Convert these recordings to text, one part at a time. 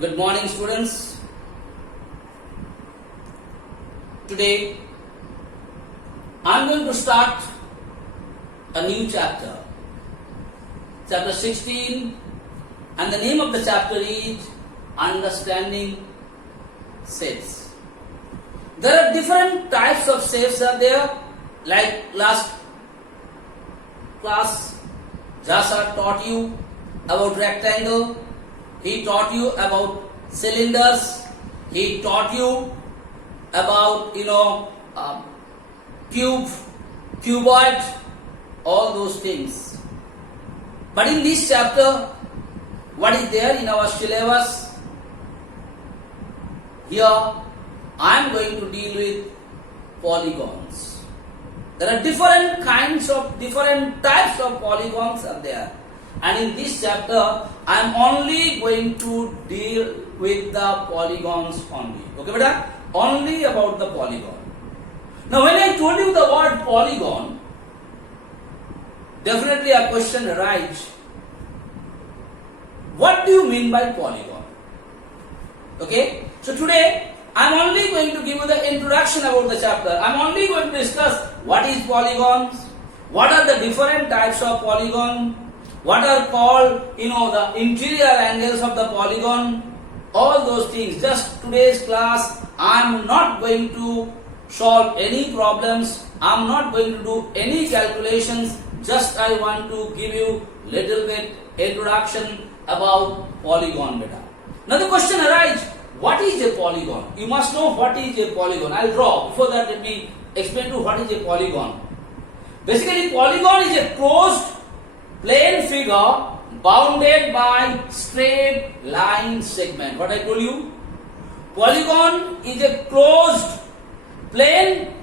Good morning, students. Today, I am going to start a new chapter, chapter 16, and the name of the chapter is Understanding Shapes. There are different types of shapes are there, like last class, Jasa taught you about rectangle. He taught you about cylinders. He taught you about cube, cuboid, all those things. But in this chapter, what is there in our syllabus? Here, I am going to deal with polygons. There are different types of polygons are there. And in this chapter, I am only going to deal with the polygons only. Okay, beta? Only about the polygon. Now, when I told you the word polygon, definitely a question arises. What do you mean by polygon? Okay, so today I am only going to give you the introduction about the chapter. I am only going to discuss what is polygons, what are the different types of polygon, what are called, the interior angles of the polygon, all those things. Just today's class, I am not going to solve any problems, I am not going to do any calculations, just I want to give you little bit introduction about polygon beta. Now the question arises, what is a polygon? You must know what is a polygon. I will draw. Before that, let me explain to you what is a polygon. Basically, polygon is a closed plane figure bounded by straight line segment. What I told you? Polygon is a closed plane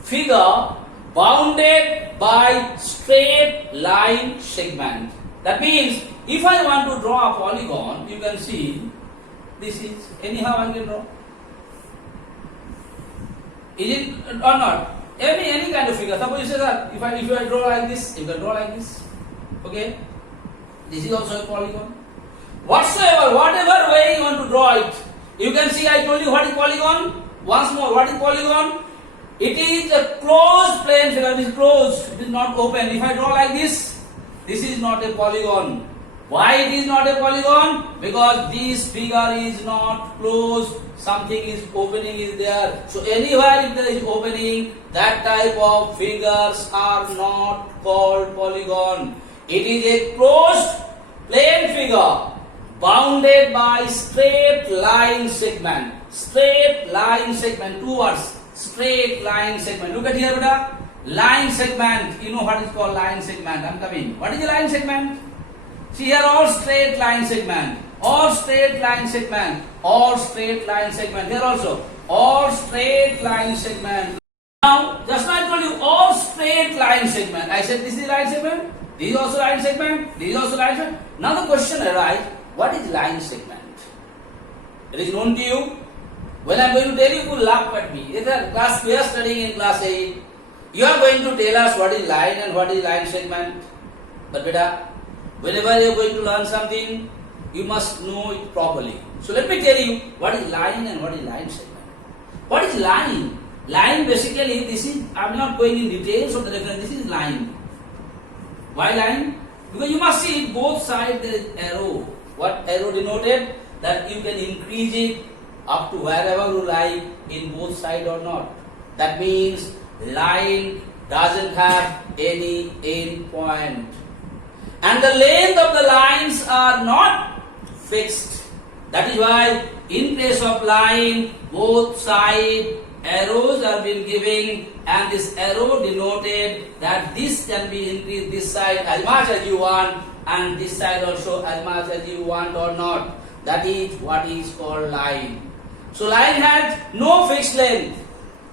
figure bounded by straight line segment. That means, if I want to draw a polygon, you can see, this is, anyhow I can draw. Is it or not? Any kind of figure. Suppose you say that, if I draw like this, you can draw like this. Okay, this is also a polygon. Whatever way you want to draw it, you can see I told you what is polygon. Once more, what is polygon? It is a closed plane figure. It is closed. It is not open. If I draw like this is not a polygon. Why it is not a polygon? Because this figure is not closed. Something is opening is there. So anywhere if there is opening, that type of figures are not called polygon. It is a closed plane figure bounded by straight line segment. Straight line segment, two words. Straight line segment. Look at here, beta. Line segment. You know what is called line segment. I am coming. What is a line segment? See here, all straight line segment. All straight line segment. All straight line segment. Here also. All straight line segment. Now, just now I told you all straight line segment. I said this is line segment. This is also line segment. This is also line segment. Now the question arises, what is line segment? It is known to you. When I am going to tell you, you will laugh at me. We are studying in class 8. You are going to tell us what is line and what is line segment. But beta, whenever you are going to learn something, you must know it properly. So let me tell you what is line and what is line segment. What is line? Line basically, this is, I am not going in details of the reference, this is line. Why line? Because you must see both sides there is arrow. What arrow denoted? That you can increase it up to wherever you like in both sides or not. That means line doesn't have any end point. And the length of the lines are not fixed. That is why in place of line, both side arrows are been given, and this arrow denoted that this can be increased this side as much as you want and this side also as much as you want or not. That is what is called line. So line has no fixed length.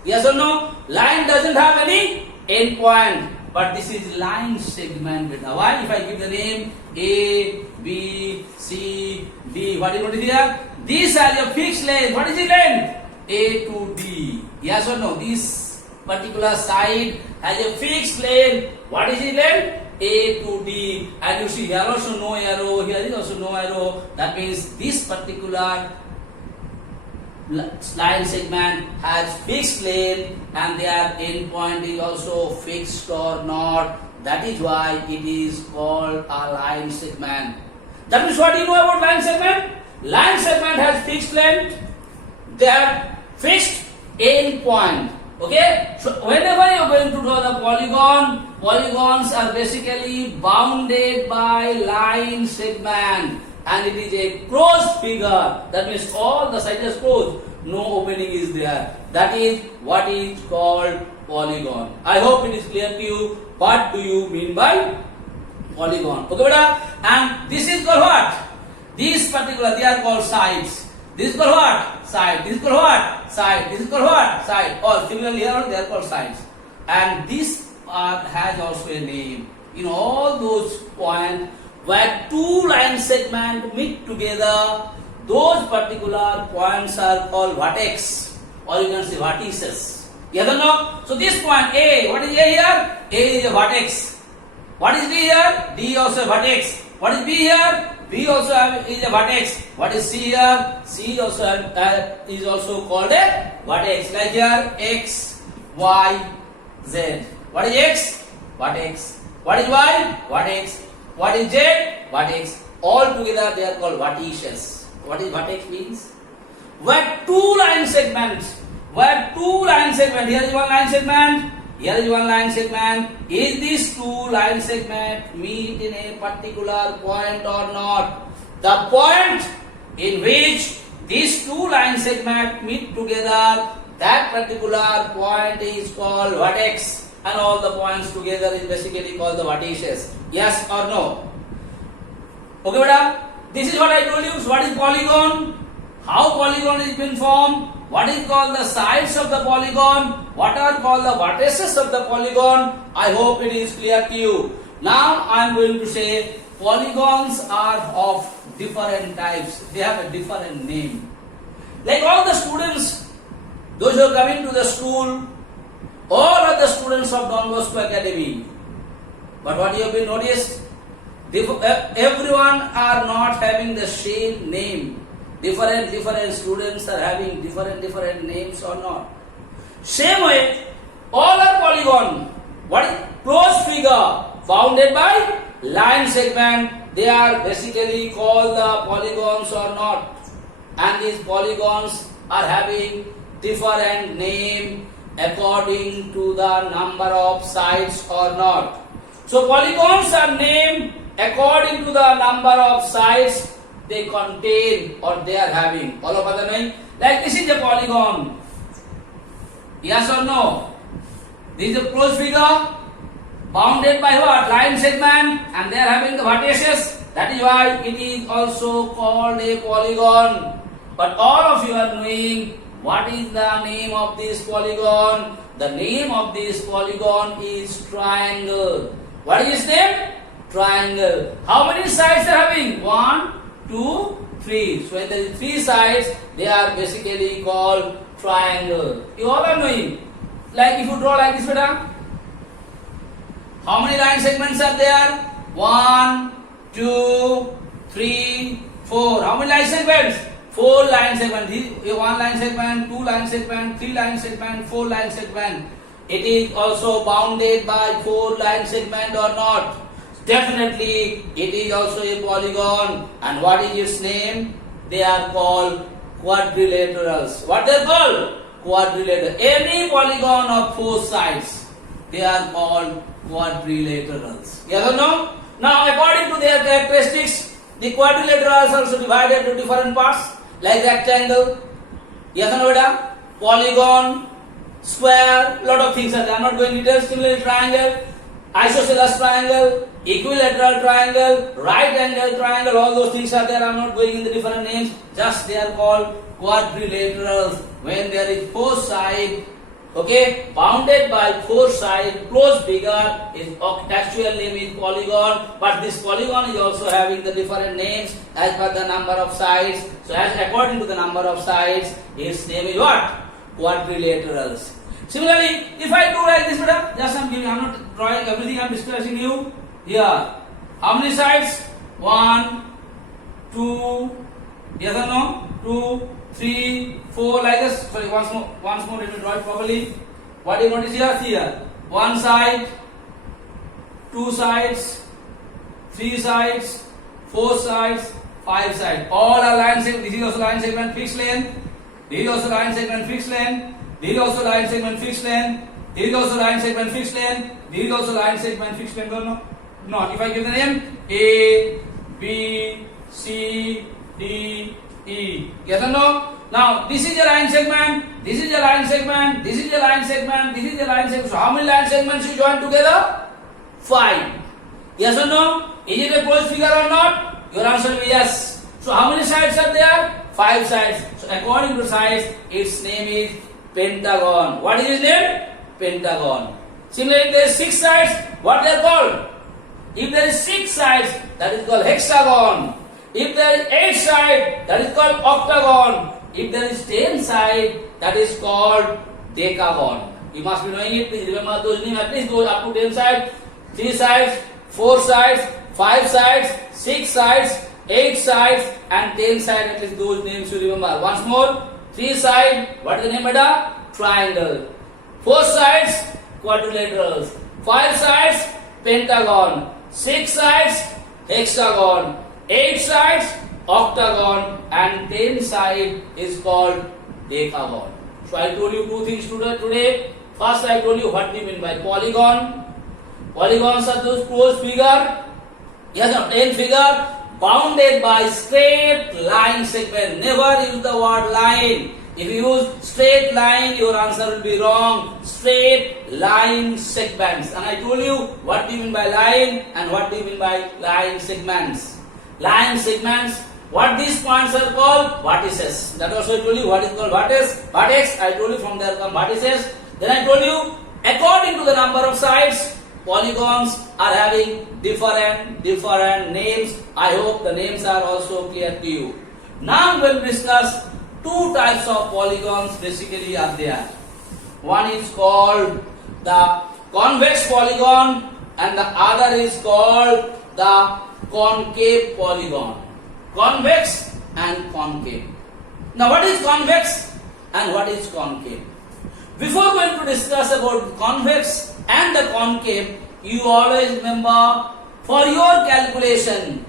Yes or no? Line doesn't have any end point. But this is line segment. Now why? If I give the name A, B, C, D, what is it here? This has a fixed length. What is the length? A to D. Yes or no? This particular side has a fixed length. What is the length? A to D, and you see here also no arrow, here is also no arrow. That means this particular line segment has fixed lane and their end point is also fixed or not. That is why it is called a line segment. That means what do you know about line segment? Line segment has fixed length, they have fixed end point. Okay, so whenever you are going to draw the polygon, polygons are basically bounded by line segment, and it is a closed figure. That means all the sides are closed, no opening is there. That is what is called polygon. I hope it is clear to you. What do you mean by polygon? Okay, beta? And this is called what? These particular, they are called sides. This is called what? Side. This is called what? Side. This is called what? Side. Or similarly here they are called sides. And this part has also a name. In all those points where two line segments meet together, those particular points are called vertex, or you can say vertices. Yes or no? So this point A, what is A here? A is a vertex. What is B here? D also a vertex. What is B here? B also is a vertex. What is C here? C also is also called a vertex. Like here X, Y, Z. What is X? Vertex. What is Y? Vertex. What is Z? Vertex. All together they are called vertices. What is vertex means? Where two line segments, here is one line segment, here is one line segment. Is these two line segments meet in a particular point or not? The point in which these two line segments meet together, that particular point is called vertex, and all the points together is basically called the vertices. Yes or no? Okay, beta? This is what I told you. So what is polygon? How polygon is been formed? What is called the sides of the polygon? What are called the vertices of the polygon? I hope it is clear to you. Now I am going to say polygons are of different types. They have a different name. Like all the students, those who are coming to the school, all are the students of Don Bosco Academy. But what you have been noticed? Everyone are not having the same name. Different students are having different names or not. Same way, all are polygon. What is closed figure bounded by line segment? They are basically called the polygons or not. And these polygons are having different name according to the number of sides or not. So polygons are named according to the number of sides they contain or they are having. All of us are knowing? Like this is a polygon. Yes or no? This is a closed figure bounded by what? Line segment, and they are having the vertices. That is why it is also called a polygon. But all of you are knowing what is the name of this polygon. The name of this polygon is triangle. What is its name? Triangle. How many sides are having? 1, 2, 3. So when there is 3 sides, they are basically called triangle. You all are knowing. Like if you draw like this, beta. How many line segments are there? 1, 2, 3, 4. How many line segments? 4 line segments. 1 line segment, 2 line segment, 3 line segment, 4 line segment. It is also bounded by 4 line segment or not? Definitely, it is also a polygon. And what is its name? They are called quadrilaterals. What they are called? Quadrilateral. Any polygon of 4 sides, they are called quadrilaterals. Yes or no? Now, according to their characteristics, the quadrilaterals are also divided into different parts, like rectangle. Yes or no, beta? Polygon, square, lot of things are there. I am not going into details. Similarly, triangle, isosceles triangle, equilateral triangle, right angle triangle, all those things are there. I am not going in the different names, just they are called quadrilaterals. When there is 4 sides, okay, bounded by 4 sides, closed figure, its actual name is polygon, but this polygon is also having the different names as per the number of sides. So as according to the number of sides, its name is what? Quadrilaterals. Similarly, if I do like this, beta, just I am not drawing everything, I am discussing you. here. How many sides? 1, 2, yes or no? 2, 3, 4, like this. Sorry, once more, let me draw it properly. What do you notice here? See here. 1 side, 2 sides, 3 sides, 4 sides, 5 sides. All are line segment. This is also line segment fixed length. This is also line segment fixed length. This is also line segment fixed length. This is also line segment fixed length. This is also line segment fixed length or no? Not. If I give the name A, B, C, D, E. Yes or no? Now this is a line segment. This is a line segment. This is a line segment. This is a line segment. So how many line segments you join together? 5. Yes or no? Is it a closed figure or not? Your answer will be yes. So how many sides are there? 5 sides. So according to size, its name is pentagon. What is its name? Pentagon. Similarly, if there is 6 sides, what they are called? If there is 6 sides, that is called hexagon. If there is 8 sides, that is called octagon. If there is 10 sides, that is called decagon. You must be knowing it. Please remember those names. At least those up to 10 sides, 3 sides, 4 sides, 5 sides, 6 sides, 8 sides, and 10 sides. At least those names you remember. Once more, 3 sides. What is the name of the triangle? 4 sides, quadrilaterals. 5 sides, pentagon. 6 sides, hexagon. 8 sides, octagon, and 10 side is called decagon. So I told you 2 things today. First I told you what we mean by polygon. Polygons are those closed figure, yes, a plain figure bounded by straight line segment. Never use the word line. If you use straight line, your answer will be wrong. Straight line segments. And I told you what do you mean by line and what do you mean by line segments. Line segments, what these points are called? Vertices. That also I told you what is called vertex. I told you from there come vertices. Then I told you according to the number of sides, polygons are having different names. I hope the names are also clear to you. Now we will discuss 2 types of polygons basically are there. One is called the convex polygon and the other is called the concave polygon. Convex and concave. Now what is convex and what is concave? Before going to discuss about convex and the concave, you always remember for your calculation,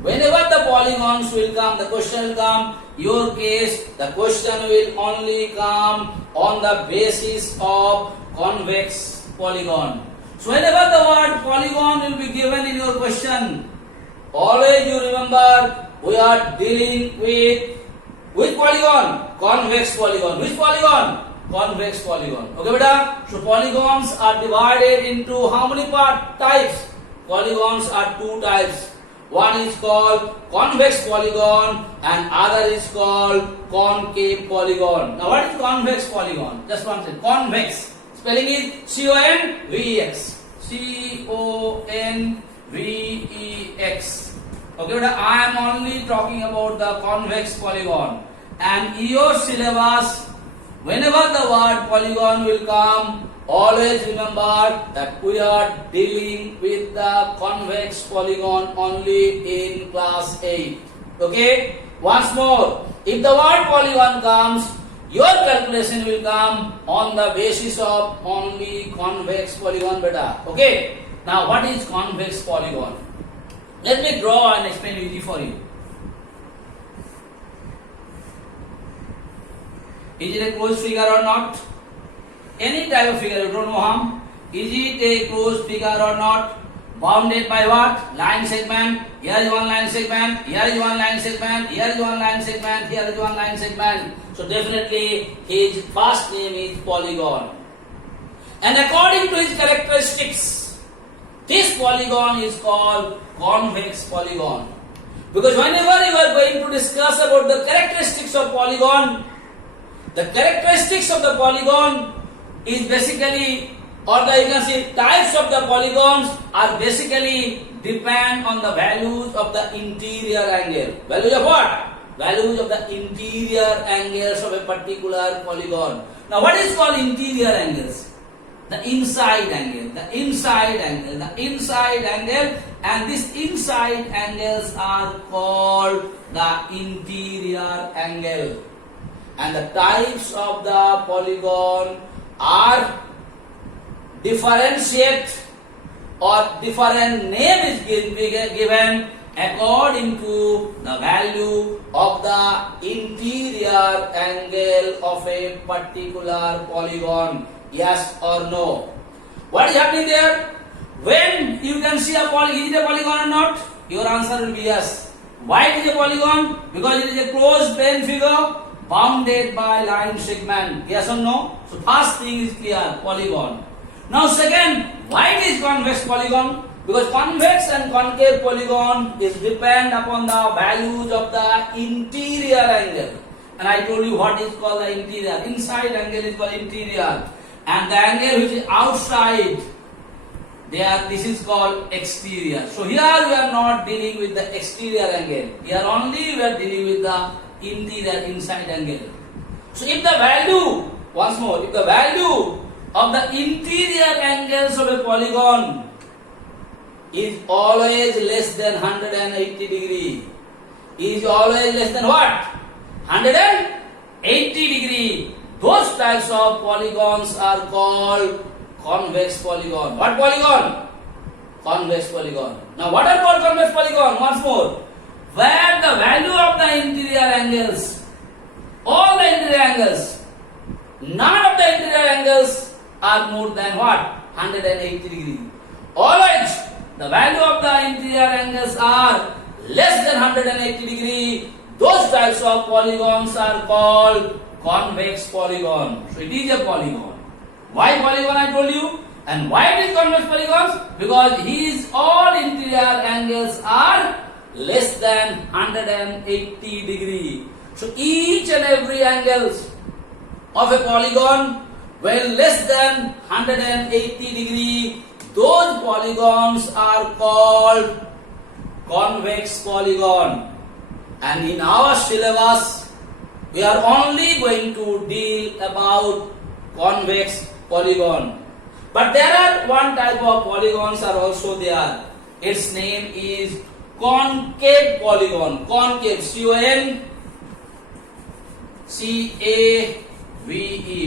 whenever the polygons will come, the question will come, your case, the question will only come on the basis of convex polygon. So whenever the word polygon will be given in your question, always you remember we are dealing with which polygon? Convex polygon. Which polygon? Convex polygon. Okay, beta? So polygons are divided into how many types? Polygons are 2 types. One is called convex polygon and other is called concave polygon. Now what is convex polygon? Just one second. Convex. Spelling is C-O-N-V-E-X. C-O-N-V-E-X. Okay, but I am only talking about the convex polygon. And your syllabus, whenever the word polygon will come, always remember that we are dealing with the convex polygon only in class 8. Okay? Once more, if the word polygon comes, your calculation will come on the basis of only convex polygon beta. Okay? Now what is convex polygon? Let me draw and explain easy for you. Is it a closed figure or not? Any type of figure, you don't know how. Is it a closed figure or not? Bounded by what? Line segment. Here is one line segment. Here is one line segment. Here is one line segment. Here is one line segment. So definitely his first name is polygon. And according to his characteristics, this polygon is called convex polygon. Because whenever you are going to discuss about the characteristics of polygon, the characteristics of the polygon is basically, or the you can see types of the polygons are basically depend on the values of the interior angle. Values of what? Values of the interior angles of a particular polygon. Now what is called interior angles? The inside angle, the inside angle, the inside angle, and these inside angles are called the interior angle. And the types of the polygon are differentiate or different name is given according to the value of the interior angle of a particular polygon. Yes or no? What is happening there? When you can see a polygon, is it a polygon or not? Your answer will be yes. Why it is a polygon? Because it is a closed plane figure bounded by line segment. Yes or no? So first thing is clear, polygon. Now second, why it is convex polygon? Because convex and concave polygon is depend upon the values of the interior angle. And I told you what is called the interior. Inside angle is called interior. And the angle which is outside, this is called exterior. So here we are not dealing with the exterior angle. Here only we are dealing with the interior inside angle. So if the value, once more, if the value of the interior angles of a polygon is always less than 180 degree, is always less than what? 180 degree. Those types of polygons are called convex polygon. What polygon? Convex polygon. Now what are called convex polygon? Once more. Where the value of the interior angles, all the interior angles, none of the interior angles are more than what? 180 degree. Always the value of the interior angles are less than 180 degree. Those types of polygons are called convex polygon. So it is a polygon. Why polygon I told you? And why it is convex polygons? Because his all interior angles are less than 180 degree. So each and every angles of a polygon when less than 180 degree, those polygons are called convex polygon. And in our syllabus, we are only going to deal about convex polygon. But there are one type of polygons are also there. Its name is concave polygon. Concave, C-O-N-C-A-V-E.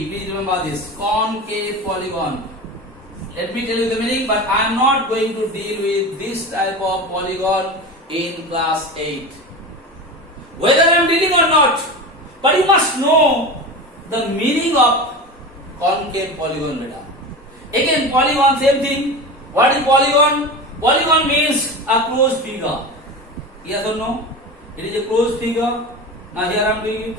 Please remember this. Concave polygon. Let me tell you the meaning, but I am not going to deal with this type of polygon in class 8. Whether I am dealing or not, but you must know the meaning of concave polygon, beta. Again, polygon, same thing. What is polygon? Polygon means a closed figure. Yes or no? It is a closed figure. Now here I am doing it.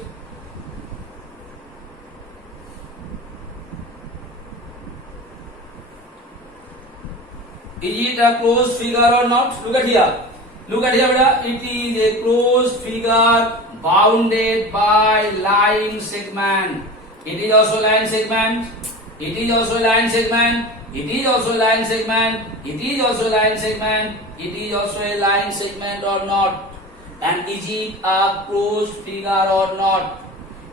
Is it a closed figure or not? Look at here. Look at here, beta. It is a closed figure bounded by line segment. It is also line segment. It is also line segment. It is also line segment. It is also line segment. It is also a line segment or not? And is it a closed figure or not?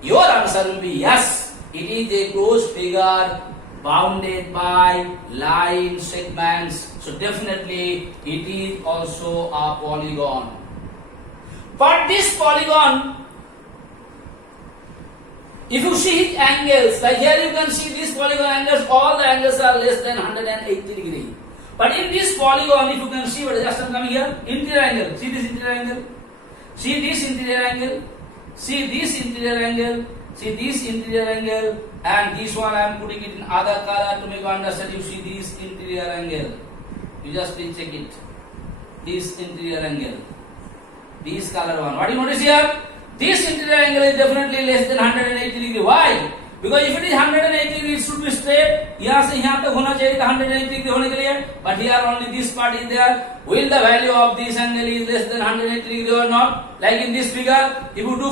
Your answer will be yes. It is a closed figure bounded by line segments. So definitely it is also a polygon. But this polygon, if you see its angles, like here you can see this polygon angles, all the angles are less than 180 degree. But in this polygon, if you can see, what is just coming here, interior angle. See this interior angle. See this interior angle. See this interior angle. See this interior angle. And this one I am putting it in other color to make you understand. You see this interior angle. You just please check it. This interior angle. This color one. What do you notice here? This interior angle is definitely less than 180 degree. Why? Because if it is 180 degree, it should be straight. यहाँ से यहाँ तक होना चाहिए 180 degree होने के लिए. But here only this part is there. Will the value of this angle is less than 180 degree or not? Like in this figure, if you do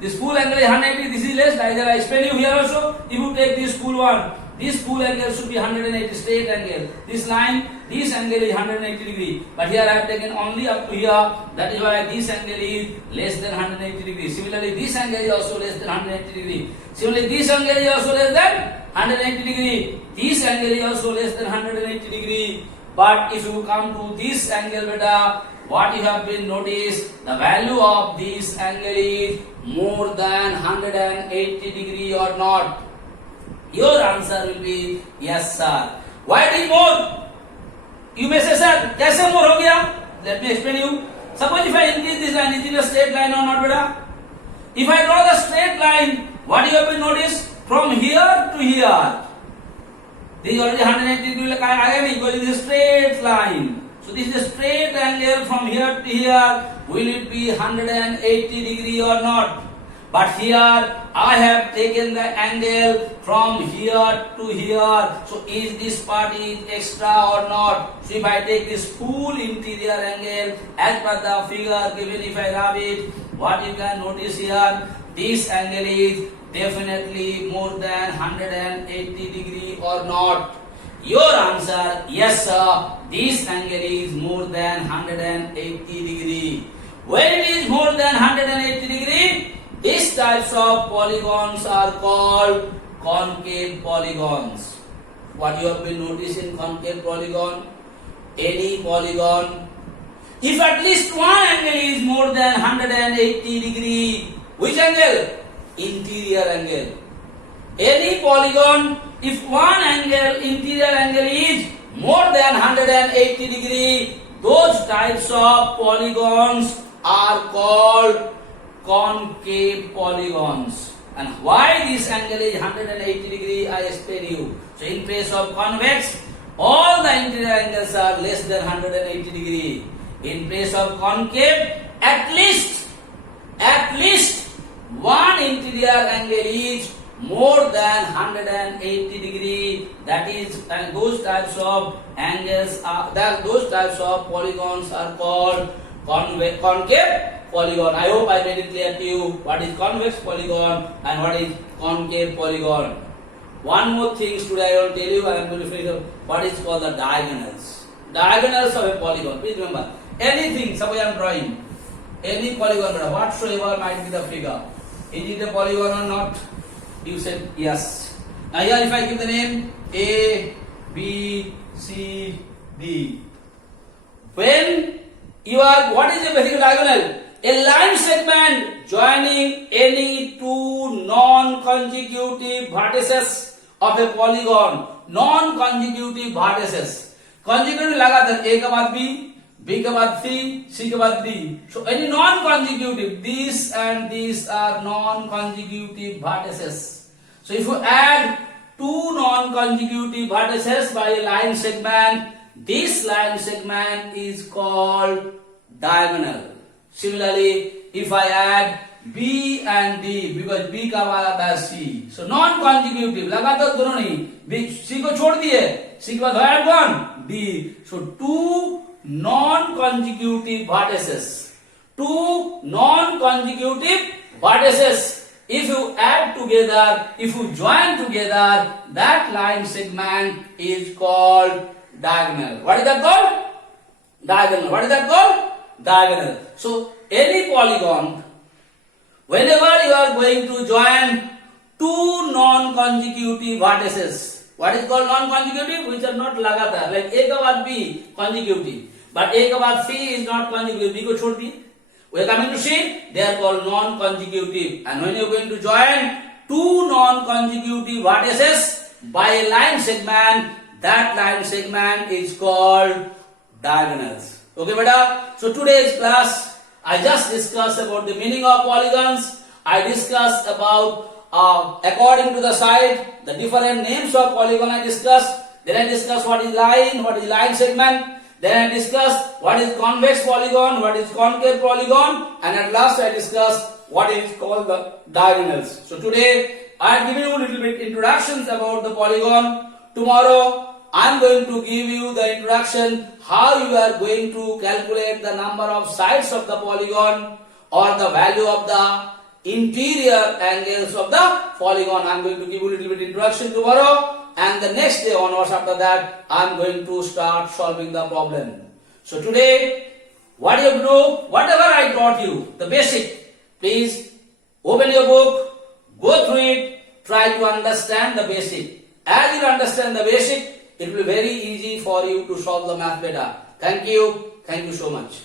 this full angle is 180, this is less. Like that I explain you here also. If you take this full one, this full angle should be 180 straight angle. This line, this angle is 180 degree. But here I have taken only up to here. That is why this angle is less than 180 degree. Similarly, this angle is also less than 180 degree. Similarly, this angle is also less than 180 degree. This angle is also less than 180 degree. But if you come to this angle, beta, what you have been noticed, the value of this angle is more than 180 degree or not. Your answer will be yes, sir. Why it is more? You may say, sir, कैसे more हो गया? Let me explain you. Suppose if I increase this line, is it a straight line or not, beta? If I draw the straight line, what you have been noticed? From here to here, this is already 180 degree because it is a straight line. So this is a straight angle from here to here. Will it be 180 degree or not? But here I have taken the angle from here to here. So is this part is extra or not? So if I take this full interior angle as per the figure given, if I rub it, what you can notice here, this angle is definitely more than 180 degree or not. Your answer, yes sir, this angle is more than 180 degree. When it is more than 180 degree, these types of polygons are called concave polygons. What you have been noticing concave polygon? Any polygon, if at least one angle is more than 180 degree, which angle? Interior angle. Any polygon, if one angle, interior angle is more than 180 degree, those types of polygons are called concave polygons. And why this angle is 180 degree, I explain you. So in case of convex, all the interior angles are less than 180 degree. In place of concave, at least one interior angle is more than 180 degree. That is, and those types of angles are those types of polygons are called concave polygon. I hope I made it clear to you what is convex polygon and what is concave polygon. One more thing today I will tell you, and I am going to finish up what is called the diagonals. Diagonals of a polygon. Please remember, anything, suppose I am drawing any polygon, whatsoever might be the figure. Is it a polygon or not? You said yes. Now here if I give the name A, B, C, D. When you are, what is a basic diagonal? A line segment joining any two non-consecutive vertices of a polygon. Non-consecutive vertices. Consecutive लगातार A के बाद B के बाद C के बाद D. So any non-consecutive, these and these are non-consecutive vertices. So if you add two non-consecutive vertices by a line segment, this line segment is called diagonal. Similarly, if I add B and D, because B का बाद आता है C, so non-consecutive लगातार दोनों नहीं, C को छोड़ दिए, C के बाद add one D. So two non-consecutive vertices. Two non-consecutive vertices. If you add together, if you join together, that line segment is called diagonal. What is that called? Diagonal. What is that called? Diagonal. So any polygon, whenever you are going to join two non-consecutive vertices, what is called non-consecutive? Which are not लगातार, like A के बाद B consecutive, but A के बाद C is not consecutive, B को छोड़ दिए. We are coming to see, they are called non-consecutive. And when you are going to join two non-consecutive vertices by a line segment, that line segment is called diagonals. Okay, beta? So today's class, I just discussed about the meaning of polygons. I discussed about, according to the side, the different names of polygon I discussed. Then I discussed what is line segment. Then I discussed what is convex polygon, what is concave polygon, and at last I discussed what is called the diagonals. So today I have given you a little bit introductions about the polygon. Tomorrow I am going to give you the introduction how you are going to calculate the number of sides of the polygon or the value of the interior angles of the polygon. I'm going to give you a little bit introduction tomorrow, and the next day onwards after that, I'm going to start solving the problem. So today, what you have to do, whatever I taught you, the basic, please open your book, go through it, try to understand the basic. As you understand the basic, it will be very easy for you to solve the math better. Thank you so much.